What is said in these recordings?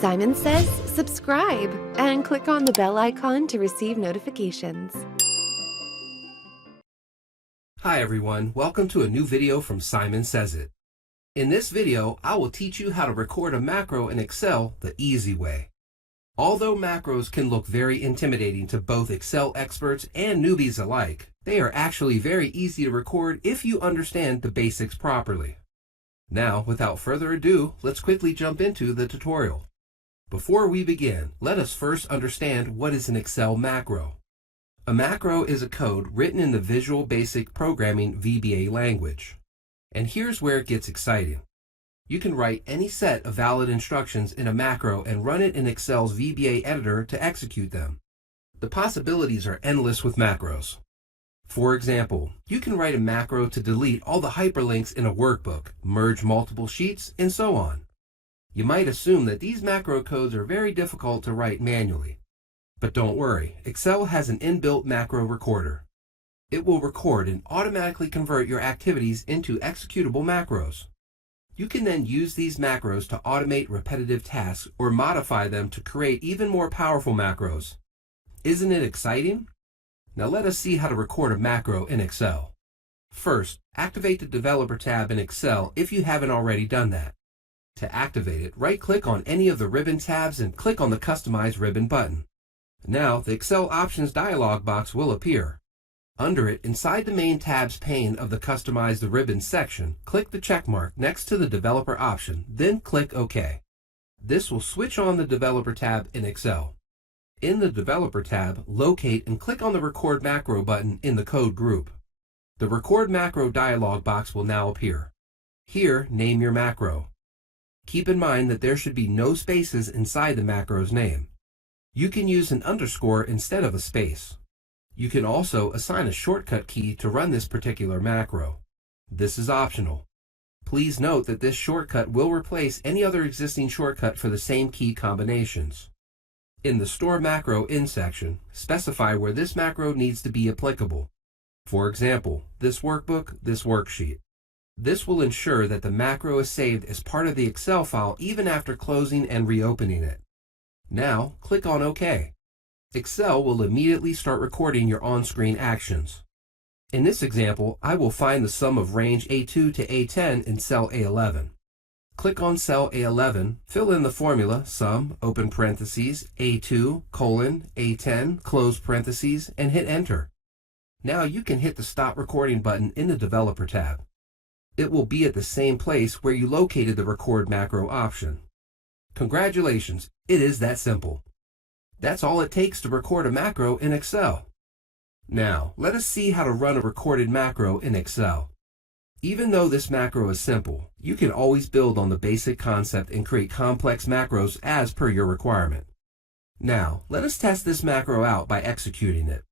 Simon Says subscribe and click on the bell icon to receive notifications. Hi everyone, welcome to a new video from Simon Says It. In this video, I will teach you how to record a macro in Excel the easy way. Although macros can look very intimidating to both Excel experts and newbies alike, they are actually very easy to record if you understand the basics properly. Now, without further ado, let's quickly jump into the tutorial. Before we begin, let us first understand what is an Excel macro. A macro is a code written in the Visual Basic Programming VBA language. And here's where it gets exciting. You can write any set of valid instructions in a macro and run it in Excel's VBA editor to execute them. The possibilities are endless with macros. For example, you can write a macro to delete all the hyperlinks in a workbook, merge multiple sheets, and so on. You might assume that these macro codes are very difficult to write manually. But don't worry, Excel has an inbuilt macro recorder. It will record and automatically convert your activities into executable macros. You can then use these macros to automate repetitive tasks or modify them to create even more powerful macros. Isn't it exciting? Now let us see how to record a macro in Excel. First, activate the Developer tab in Excel if you haven't already done that. To activate it, right-click on any of the ribbon tabs and click on the Customize Ribbon button. Now, the Excel Options dialog box will appear. Under it, inside the Main Tabs pane of the Customize the Ribbon section, click the checkmark next to the Developer option, then click OK. This will switch on the Developer tab in Excel. In the Developer tab, locate and click on the Record Macro button in the Code group. The Record Macro dialog box will now appear. Here, name your macro. Keep in mind that there should be no spaces inside the macro's name. You can use an underscore instead of a space. You can also assign a shortcut key to run this particular macro. This is optional. Please note that this shortcut will replace any other existing shortcut for the same key combinations. In the Store Macro In section, specify where this macro needs to be applicable. For example, this workbook, this worksheet. This will ensure that the macro is saved as part of the Excel file even after closing and reopening it. Now, click on OK. Excel will immediately start recording your on-screen actions. In this example, I will find the sum of range A2 to A10 in cell A11. Click on cell A11, fill in the formula sum, open parentheses, A2, A10, close parentheses, and hit enter. Now you can hit the Stop Recording button in the Developer tab. It will be at the same place where you located the Record Macro option. Congratulations, it is that simple. That's all it takes to record a macro in Excel. Now, let us see how to run a recorded macro in Excel. Even though this macro is simple, you can always build on the basic concept and create complex macros as per your requirement. Now, let us test this macro out by executing it.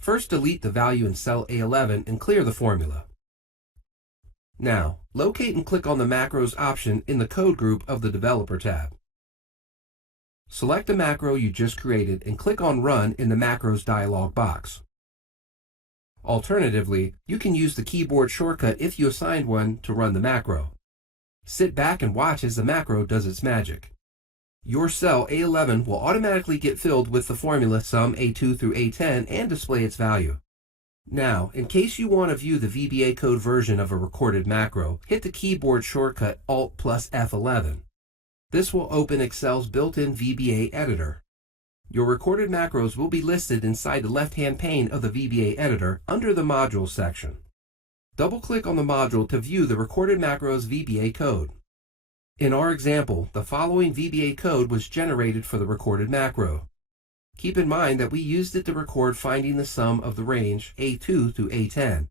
First, delete the value in cell A11 and clear the formula. Now, locate and click on the Macros option in the Code group of the Developer tab. Select the macro you just created and click on Run in the Macros dialog box. Alternatively, you can use the keyboard shortcut if you assigned one to run the macro. Sit back and watch as the macro does its magic. Your cell A11 will automatically get filled with the formula sum A2 through A10 and display its value. Now, in case you want to view the VBA code version of a recorded macro, hit the keyboard shortcut Alt plus F11. This will open Excel's built-in VBA editor. Your recorded macros will be listed inside the left-hand pane of the VBA editor under the Modules section. Double-click on the module to view the recorded macros VBA code. In our example, the following VBA code was generated for the recorded macro. Keep in mind that we used it to record finding the sum of the range A2 through A10.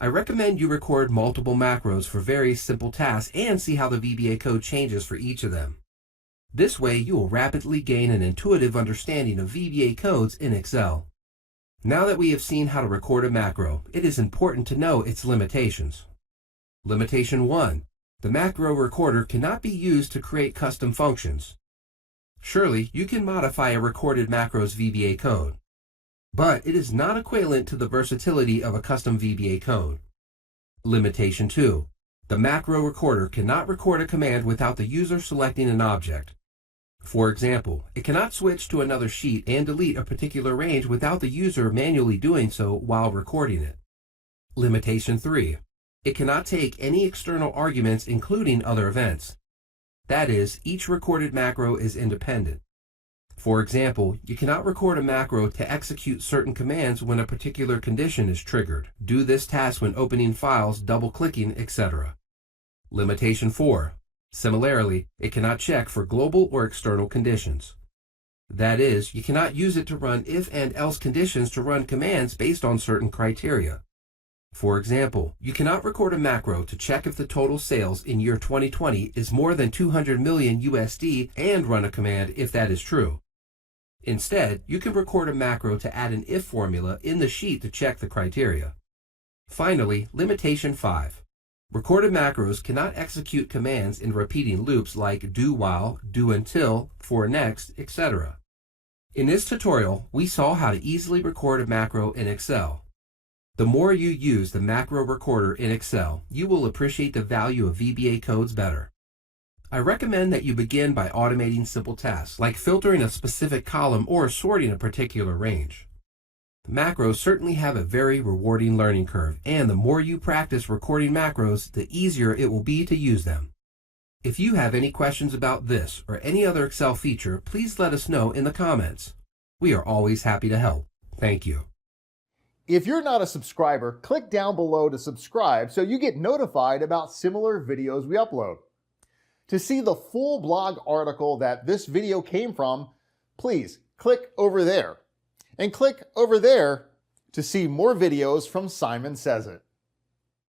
I recommend you record multiple macros for various simple tasks and see how the VBA code changes for each of them. This way you will rapidly gain an intuitive understanding of VBA codes in Excel. Now that we have seen how to record a macro, it is important to know its limitations. Limitation 1. The macro recorder cannot be used to create custom functions. Surely, you can modify a recorded macro's VBA code, but it is not equivalent to the versatility of a custom VBA code. Limitation 2. The macro recorder cannot record a command without the user selecting an object. For example, it cannot switch to another sheet and delete a particular range without the user manually doing so while recording it. Limitation 3. It cannot take any external arguments including other events. That is, each recorded macro is independent. For example, you cannot record a macro to execute certain commands when a particular condition is triggered, do this task when opening files, double-clicking, etc. Limitation 4. Similarly, it cannot check for global or external conditions. That is, you cannot use it to run if and else conditions to run commands based on certain criteria. For example, you cannot record a macro to check if the total sales in year 2020 is more than 200 million USD and run a command if that is true. Instead, you can record a macro to add an if formula in the sheet to check the criteria. Finally, limitation 5. Recorded macros cannot execute commands in repeating loops like do while, do until, for next, etc. In this tutorial, we saw how to easily record a macro in Excel. The more you use the macro recorder in Excel, you will appreciate the value of VBA codes better. I recommend that you begin by automating simple tasks like filtering a specific column or sorting a particular range. Macros certainly have a very rewarding learning curve, and the more you practice recording macros, the easier it will be to use them. If you have any questions about this or any other Excel feature, please let us know in the comments. We are always happy to help. Thank you. If you're not a subscriber, click down below to subscribe so you get notified about similar videos we upload. To see the full blog article that this video came from, please click over there. And click over there to see more videos from Simon Says It.